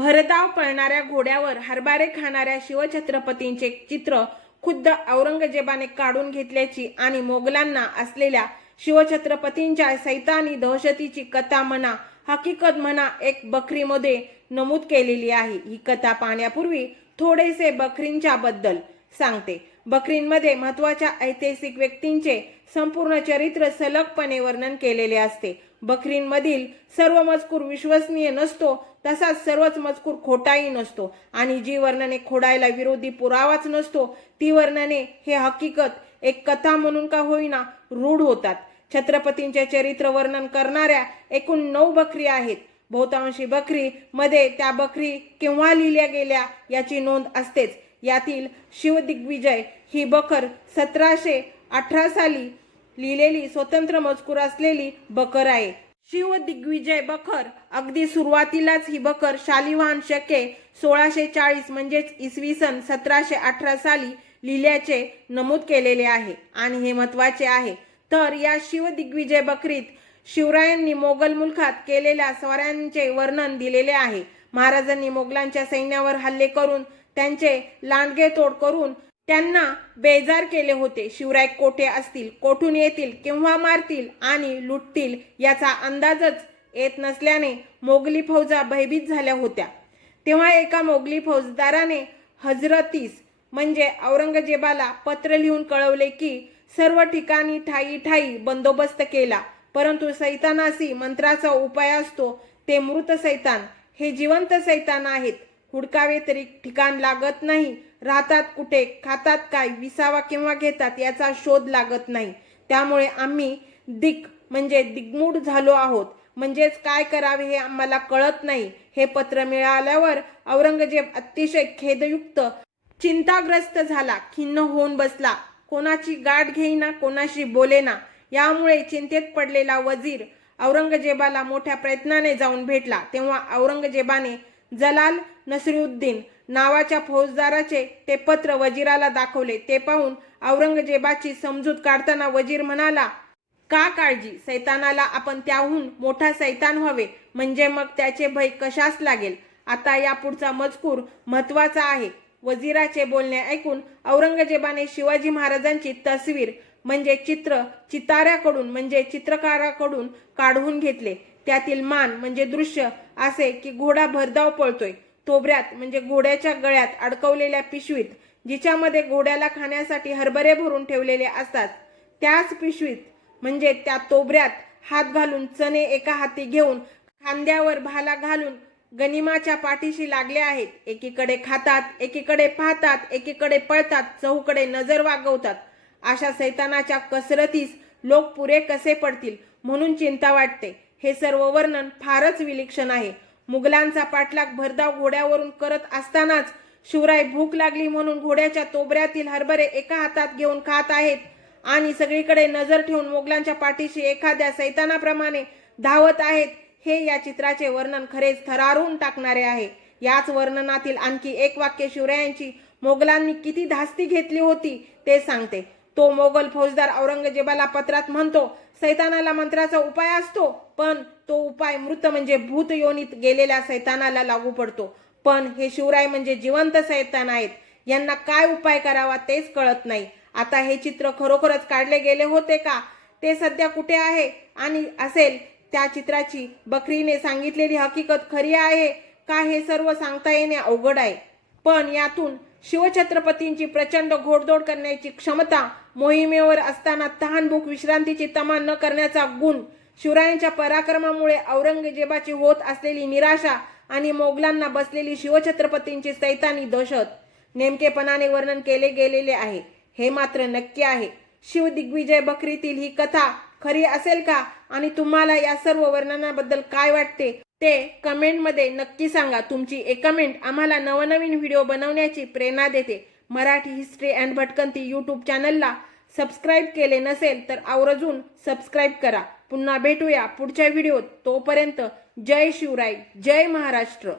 भरधाव पळणाऱ्या घोड्यावर हरभारे खाणाऱ्या शिवछत्रपतींचे चित्र खुद्द औरंगजेबाने काढून घेतल्याची आणि मोगलांना असलेल्या शिवछत्रपतींच्या सैतानी दहशतीची कथा म्हणा हकीकत म्हणा एक बकरीमध्ये नमूद केलेली आहे. ही कथा पाहण्यापूर्वी थोडेसे बकरींच्या बद्दल सांगते. बकरींमध्ये महत्त्वाच्या ऐतिहासिक व्यक्तींचे संपूर्ण चरित्र सलगपणे वर्णन केलेले असते. बकरींमधील सर्व मजकूर विश्वसनीय नसतो तसाच सर्वच मजकूर खोटाही नसतो. आणि जी वर्णने खोडायला विरोधी पुरावाच नसतो ती वर्णने हे हकीकत एक कथा म्हणून का होईना रूढ होतात. छत्रपतींचे चरित्र वर्णन करणाऱ्या एकूण नऊ बकरी आहेत. बहुतांशी बकरी मध्ये त्या बकरी केव्हा लिहिल्या गेल्या याची नोंद असतेच. यातील शिवदिग्विजय ही बकर सतराशे अठरा साली लिहिलेली स्वतंत्र मजकूर असलेली बकर आहे. शिव दिग्विजय बखर अगदी सुरुवातीलाच ही बकर शालिवाहन शके सोळाशे चाळीस म्हणजेच इसवी सन सतराशे अठरा साली लिहिल्याचे नमूद केलेले आहे आणि हे महत्त्वाचे आहे. तर या शिवदिग्विजय बकरीत शिवरायांनी मोगल मुलखात केलेल्या स्वाऱ्यांचे वर्णन दिलेले आहे. महाराजांनी मोगलांच्या सैन्यावर हल्ले करून त्यांचे लांडगे तोड करून त्यांना बेजार केले होते. शिवराय कोठे असतील कोठून येतील केव्हा मारतील आणि लुटतील याचा अंदाजच येत नसल्याने मोगली फौजा भयभीत झाल्या होत्या. तेव्हा एका मोगली फौजदाराने हजरतीस म्हणजे औरंगजेबाला पत्र लिहून कळवले की सर्व ठिकाणी ठाई ठाई बंदोबस्त केला. परंतु सैतानासी मंत्राचा उपाय असतो ते मृत सैतान. हे जिवंत सैतान आहेत. हुडकावे तरी ठिकाण लागत नाही. राहतात कुठे खातात काय विसावा किंवा घेतात याचा शोध लागत नाही. त्यामुळे आम्ही दिक म्हणजे दिग्मूढ झालो आहोत. म्हणजेच काय करावे हे आम्हाला कळत नाही. हे पत्र मिळाल्यावर औरंगजेब अतिशय खेदयुक्त चिंताग्रस्त झाला खिन्न होऊन बसला. कोणाची गाठ घेईना कोणाशी बोलेना. यामुळे चिंतेत पडलेला वजीर औरंगजेबाला मोठ्या प्रयत्नाने जाऊन भेटला. तेव्हा औरंगजेबाने जलाल नसरुद्दीन नावाच्या फौजदाराचे ते पत्र वजीराला दाखवले. ते पाहून औरंगजेबाची समजूत काढताना वजीर म्हणाला का काळजी? सैतानाला आपण त्याहून मोठा सैतान व्हावे. म्हणजे मग त्याचे भय कशास लागेल? आता या पुढचा मजकूर महत्त्वाचा आहे. वजीराचे बोलणे ऐकून औरंगजेबाने शिवाजी महाराजांची तस्वीर म्हणजे चित्र चिताऱ्याकडून म्हणजे चित्रकाराकडून काढवून घेतले. त्यातील मान म्हणजे दृश्य असे की घोडा भरधाव पळतोय. तोबऱ्यात म्हणजे घोड्याच्या गळ्यात अडकवलेल्या पिशवीत जिच्यामध्ये घोड्याला खाण्यासाठी हरभरे भरून ठेवलेले असतात. त्याच पिशवीत म्हणजे त्या तोबऱ्यात हात घालून चणे एका हाती घेऊन खांद्यावर भाला घालून गनिमाच्या पाठीशी लागले आहेत. एकीकडे खातात एकीकडे पाहतात एकीकडे पळतात चहूकडे नजर वागवतात. अशा सैतानाच्या कसरतीस लोक पुरे कसे पडतील म्हणून चिंता वाटते. हे सर्व वर्णन फारच विलक्षण आहे. मुघलांचा पाठलाग भरधाव घोड्यावरून करत असतानाच शिवराय भूक लागली म्हणून घोड्याच्या तोबऱ्यातील हरभरे एका हातात घेऊन खात आहेत आणि सगळीकडे नजर ठेवून मोगलांच्या पाठीशी एखाद्या सैतानाप्रमाणे धावत आहेत. हे या चित्राचे वर्णन खरेच थरारून टाकणारे आहे. याच वर्णनातील आणखी एक वाक्य शिवरायांची मोगलांनी किती धास्ती घेतली होती ते सांगते. तो मोगल फौजदार औरंगजेबाला पत्रात म्हणतो सैतानाला मंत्राचा उपाय असतो पण तो उपाय मृत म्हणजे भूत योनीत गेलेल्या सैतानाला लागू पडतो. पण हे शिवराय म्हणजे जिवंत सैतान आहेत. यांना काय उपाय करावा तेच कळत नाही. आता हे चित्र खरोखरच काढले गेले होते का? ते सध्या कुठे आहे? आणि असेल त्या चित्राची बकरीने सांगितलेली हकीकत खरी आहे का हे सर्व सांगता येणे अवघड आहे? पण यातून शिवछत्रपतींची प्रचंड घोडदोड करण्याची क्षमता मोहिमेवर असताना तहानभूक विश्रांतीची तमा न करण्याचा गुण शिवरायांच्या पराक्रमामुळे औरंगजेबाची होत असलेली निराशा आणि मोगलांना बसलेली शिवछत्रपतींची सैतानी दहशत. नेमकेपणाने वर्णन केले गेलेले आहे. हे मात्र नक्की आहे. शिव दिग्विजय बकरीतील ही कथा खरी असेल का आणि तुम्हाला या सर्व वर्णनाबद्दल काय वाटते ते कमेंटमध्ये नक्की सांगा. तुमची एक कमेंट आम्हाला नवनवीन व्हिडिओ बनवण्याची प्रेरणा देते. Marathi history and Bhatkanti YouTube चॅनलला सबस्क्राईब केले नसेल तर आवर्जून सबस्क्राईब करा. पुन्हा भेटूया पुढच्या व्हिडिओत तोपर्यंत जय शिवराय जय महाराष्ट्र.